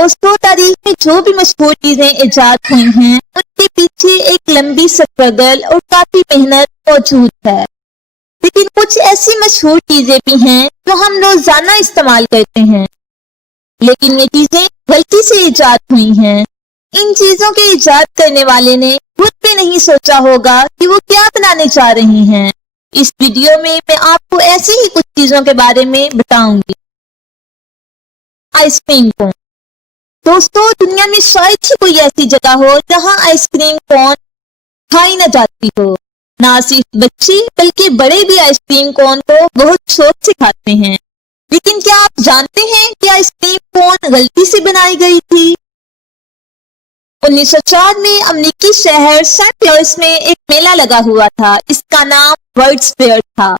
दोस्तों, तारीख में जो भी मशहूर चीजें इजाद हुई हैं, उनके पीछे एक लंबी स्ट्रगल और काफी मेहनत मौजूद है। लेकिन कुछ ऐसी मशहूर चीजें भी हैं जो हम रोजाना इस्तेमाल करते हैं, लेकिन ये चीजें गलती से इजाद हुई हैं। इन चीजों के इजाद करने वाले ने खुद भी नहीं सोचा होगा कि वो क्या बनाने जा रही हैं। इस वीडियो में मैं आपको ऐसी ही कुछ चीजों के बारे में बताऊंगी। Ice cream cone. दोस्तों, दुनिया में शायद ही कोई ऐसी जगह हो जहां आइसक्रीम कोन खाई न जाती हो। ना सिर्फ बच्चे बल्कि बड़े भी आइसक्रीम कोन को बहुत शौक से खाते हैं। लेकिन क्या आप जानते हैं कि आइसक्रीम कोन गलती से बनाई गई थी? 1904 में अमेरिकी शहर सेंट लुइस में एक मेला लगा हुआ था। इसका नाम वर्ल्ड्स फेयर था।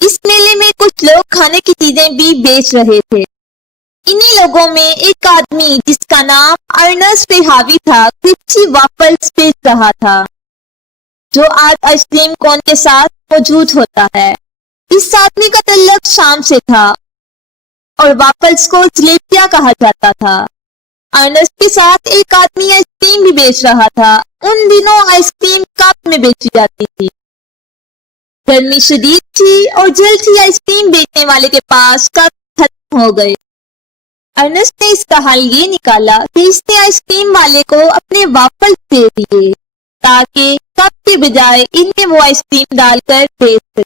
इस मेले में कुछ लोग खाने की चीजें भी बेच रहे थे। इन्हीं लोगों में एक आदमी जिसका नाम अर्नेस्ट पे हावी था, क्रिस्पी वाफल्स बेच रहा था, जो आज आइसक्रीम कोन के साथ मौजूद होता है। इस आदमी का तल्लक शाम से था और वाफल्स को जलेबियां कहा जाता था। अर्नेस्ट के साथ एक आदमी आइसक्रीम भी बेच रहा था। उन दिनों आइसक्रीम कप में बेची जाती थी। गर्मी शदीद थी और जल्द ही आइसक्रीम बेचने वाले के पास कप खत्म हो गए। अर्नेस्ट ने इसका हल ये निकाला कि इसने आइसक्रीम वाले को अपने वाफल्स दे दिए ताकि कप के बजाय इनमें वो आइसक्रीम डालकर बेच सके।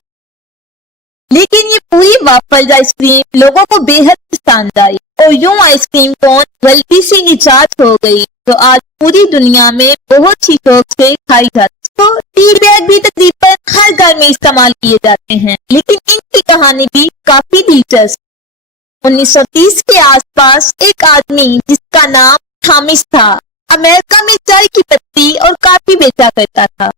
लेकिन ये पूरी वाफल्स आइसक्रीम लोगों को बेहद पसंद आई और यूं आइसक्रीम कोन गलती से इजाद हो गई, तो आज पूरी दुनिया में बहुत ही शौक से खाई जाती है। तो टी बैग भी तकरीबन हर घर में इस्तेमाल किए जाते हैं, लेकिन इनकी कहानी भी काफी दिलचस्प। 1930 के आसपास एक आदमी जिसका नाम थॉमस था, अमेरिका में चाय की पत्ती और कॉफी बेचा करता था।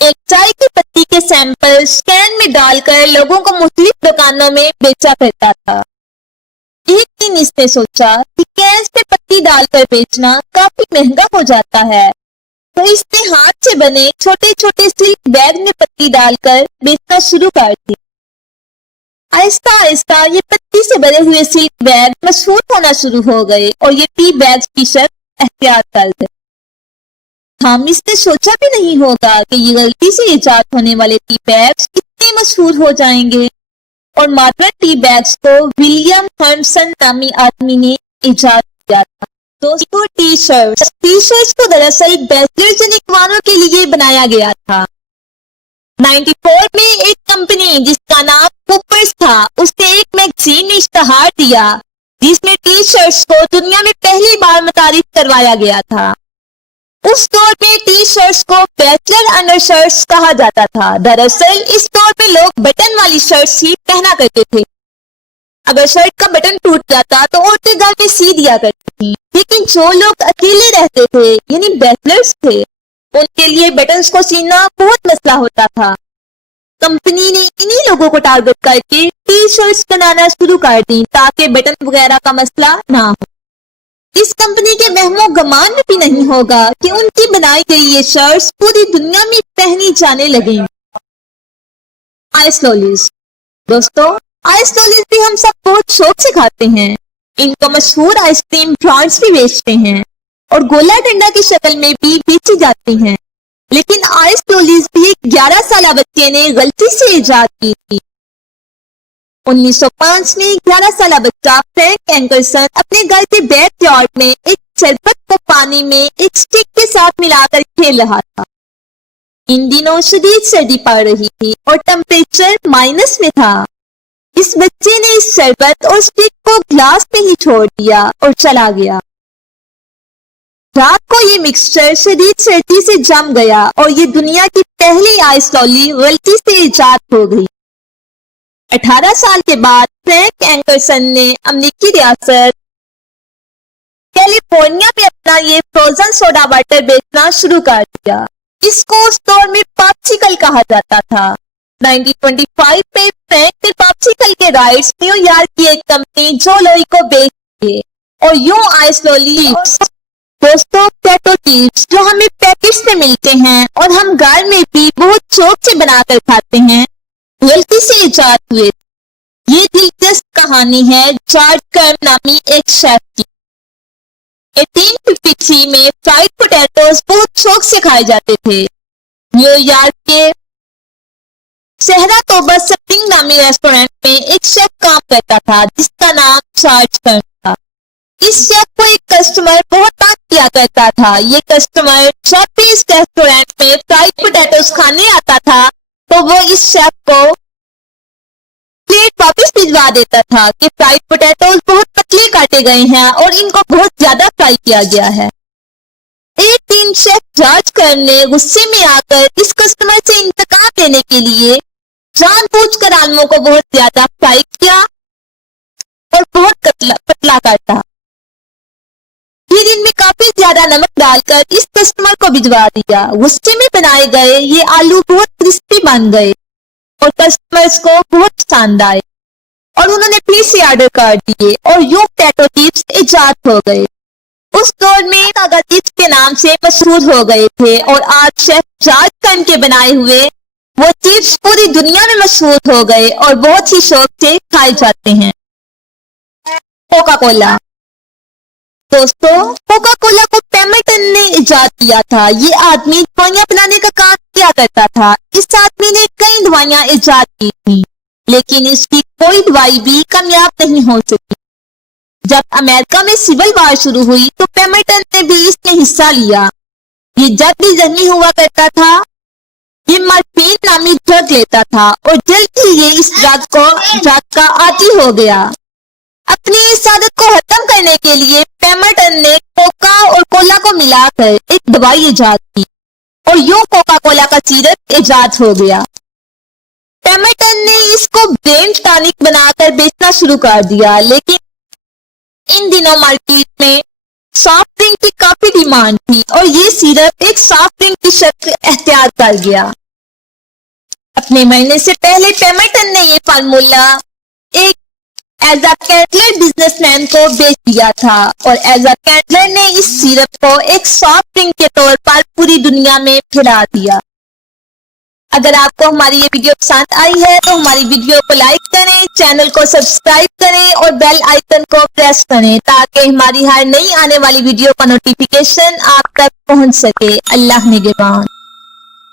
एक चाय की पत्ती के सैंपल कैन में डालकर लोगों को मुख्तलिफ दुकानों में बेचा करता था। एक दिन इसने सोचा कि कैन पे पत्ती डालकर बेचना काफी महंगा हो जाता है, तो इसने हाथ से बने छोटे छोटे सिल्क बैग में पत्ती डालकर बेचना शुरू कर दिया। आहिस्ता आहिस्ता ये पत्ती से भरे हुए सिल्क बैग मशहूर होना शुरू हो गए और ये टी बैग की शर्त एहतियात कर गए। थॉमस ने सोचा भी नहीं होगा कि ये गलती से इजाद होने वाले टी बैग्स इतने मशहूर हो जाएंगे, और मॉडर्न टी बैग्स को विलियम थॉमसन नामी आदमी ने इजाद किया था। दोस्तों, टी शर्ट्स को दरअसल बैचलर जनिकवानों के लिए बनाया गया था। 94 में एक कंपनी जिसका नाम कूपर्स था, उसने एक मैगजीन में इश्तहार दिया जिसमें टी शर्ट्स को दुनिया में पहली बार मुतारिफ करवाया गया था। उस दौर में टी शर्ट्स को बैचलर अंडर शर्ट्स कहा जाता था। दरअसल इस दौर में लोग बटन वाली शर्ट्स ही पहना करते थे। अगर शर्ट का बटन टूट जाता तो औरतें घर में सी दिया करती थी, लेकिन जो लोग अकेले रहते थे यानी बैचलर्स थे, उनके लिए बटन्स को सीना बहुत मसला होता था। कंपनी ने इन्हीं लोगों को टारगेट करके टी शर्ट्स बनाना शुरू कर दी ताकि बटन वगैरह का मसला ना हो। इस कंपनी के वहमो गमान में भी नहीं होगा कि उनकी बनाई गई ये शर्ट्स पूरी दुनिया में पहनी जाने लगेंगी। Ice lollies. दोस्तों, आइस लॉलीज भी हम सब बहुत शौक से खाते हैं। इनको मशहूर आइसक्रीम ब्रांड्स भी बेचते हैं और गोला डंडा की शक्ल में भी बेची जाती हैं। लेकिन आइस लॉलीज भी एक 11 साल बच्चे ने गलती से इजाद की थी। 1905 में 11 साल बच्चा फ्रैंक एंकरसन अपने घर के बैकयार्ड में एक शरबत को पानी में एक स्टिक के साथ मिलाकर खेल रहा था। इन दिनों शदीद सर्दी पड़ रही थी और टेम्परेचर माइनस में था। इस बच्चे ने इस शरबत और स्टिक को ग्लास में ही छोड़ दिया और चला गया। रात को ये मिक्सचर शदीद सर्दी से जम गया और ये दुनिया की पहली आइस लॉली गलती से इजाद हो गई। 18 साल के बाद फ्रैंक एंकरसन ने अमेरिकी रियासत कैलिफोर्निया में अपना ये फ्रोजन सोडा वाटर बेचना शुरू कर दिया। इसको उस दौर में पॉप्सिकल कहा जाता था। 1925 में फ्रैंक ने पॉप्सिकल के राइट्स न्यूयॉर्क की एक कंपनी जो लोई को बेच दिए और यूं आइस लॉली दोस्तों पोटैटो चिप्स जो हमें पैकेट्स में मिलते हैं और हम घर में भी बहुत शौक से बनाकर खाते हैं, गलती से इजाद हुए। یہ دلچسپ کہانی ہے جارج کرم نامی ایک شیف کی۔ 1853 میں فرائڈ پوٹیٹوز بہت شوق سے کھائے جاتے تھے۔ نیو یارک کے صحرا توبہ سپرنگ نامی ریسٹورینٹ میں ایک شیف کام کرتا تھا جس کا نام جارج کرم تھا۔ اس شیف کو ایک کسٹمر بہت تنگ کیا کرتا تھا۔ یہ کسٹمر جب بھی اس ریسٹورینٹ میں فرائڈ پوٹیٹوز کھانے آتا تھا تو وہ اس شیف کو پلیٹ واپس بھجوا دیتا تھا کہ فرائڈ پوٹیٹوز بہت پتلے کاٹے گئے ہیں اور ان کو بہت زیادہ فرائی کیا گیا ہے۔ ایک دن شیف جارج کرم نے غصے میں آ کر اس کسٹمر سے انتقام لینے کے لیے جان بوجھ کر آلووں کو بہت زیادہ فرائی کیا اور بہت پتلا کاٹا۔ پھر ان میں کافی زیادہ نمک ڈال کر اس کسٹمر کو بھجوا دیا۔ غصے میں بنائے گئے یہ آلو بہت کرسپی بن گئے اور کسٹمرز کو بہت پسند آئے اور انہوں نے پھر سے آرڈر کر دیے اور یوں پوٹیٹو چپس ایجاد ہو گئے۔ اس دور میں کاغذ چپس کے نام سے مشہور ہو گئے تھے اور آج شیف جارج کرم کے بنائے ہوئے وہ چپس پوری دنیا میں مشہور ہو گئے اور بہت ہی شوق سے کھائے جاتے ہیں۔ Coca Cola. دوستو، کوکا کولا کو پیمرٹن نے ایجاد کیا تھا۔ یہ آدمی دوائیاں بنانے کا کام کیا کرتا تھا۔ اس آدمی نے کئی دوائیاں ایجاد کی تھیں لیکن اس کی کوئی دوائی بھی کامیاب نہیں ہو سکی۔ جب امریکہ میں سول وار شروع ہوئی تو پیمرٹن نے بھی اس میں حصہ لیا۔ یہ جب بھی زخمی ہوا کرتا تھا یہ مارفین نامی ڈرگ لیتا تھا اور جلد ہی یہ اس ڈرگ کا عادی ہو گیا۔ اپنی اس عادت کو ختم کرنے کے لیے پیمرٹن نے کوکا اور کولا کو ملا کر ایک دوائی ایجاد کی اور یوں کوکا کولا کا سیرپ ایجاد ہو گیا۔ پیمرٹن نے اس کو برین ٹانک بنا کر بیچنا شروع کر دیا لیکن ان دنوں مارکیٹ میں سافٹ ڈرنک کی کافی ڈیمانڈ تھی اور یہ سیرپ ایک سافٹ ڈرنک کی شکل اختیار کر گیا۔ اپنے مرنے سے پہلے پیمرٹن نے یہ فارمولا ایک ایز اے کینڈلر بزنس مین کو بیچ دیا تھا اور ایز اے کینڈلر نے اس سیرپ کو ایک سافٹ ڈرنک کے طور پر پوری دنیا میں پھیلا دیا۔ اگر آپ کو ہماری یہ ویڈیو پسند آئی ہے تو ہماری ویڈیو کو لائک کریں، چینل کو سبسکرائب کریں اور بیل آئیکن کو پریس کریں تاکہ ہماری ہر نئی آنے والی ویڈیو کا نوٹیفیکیشن آپ تک پہنچ سکے۔ اللہ نگہبان۔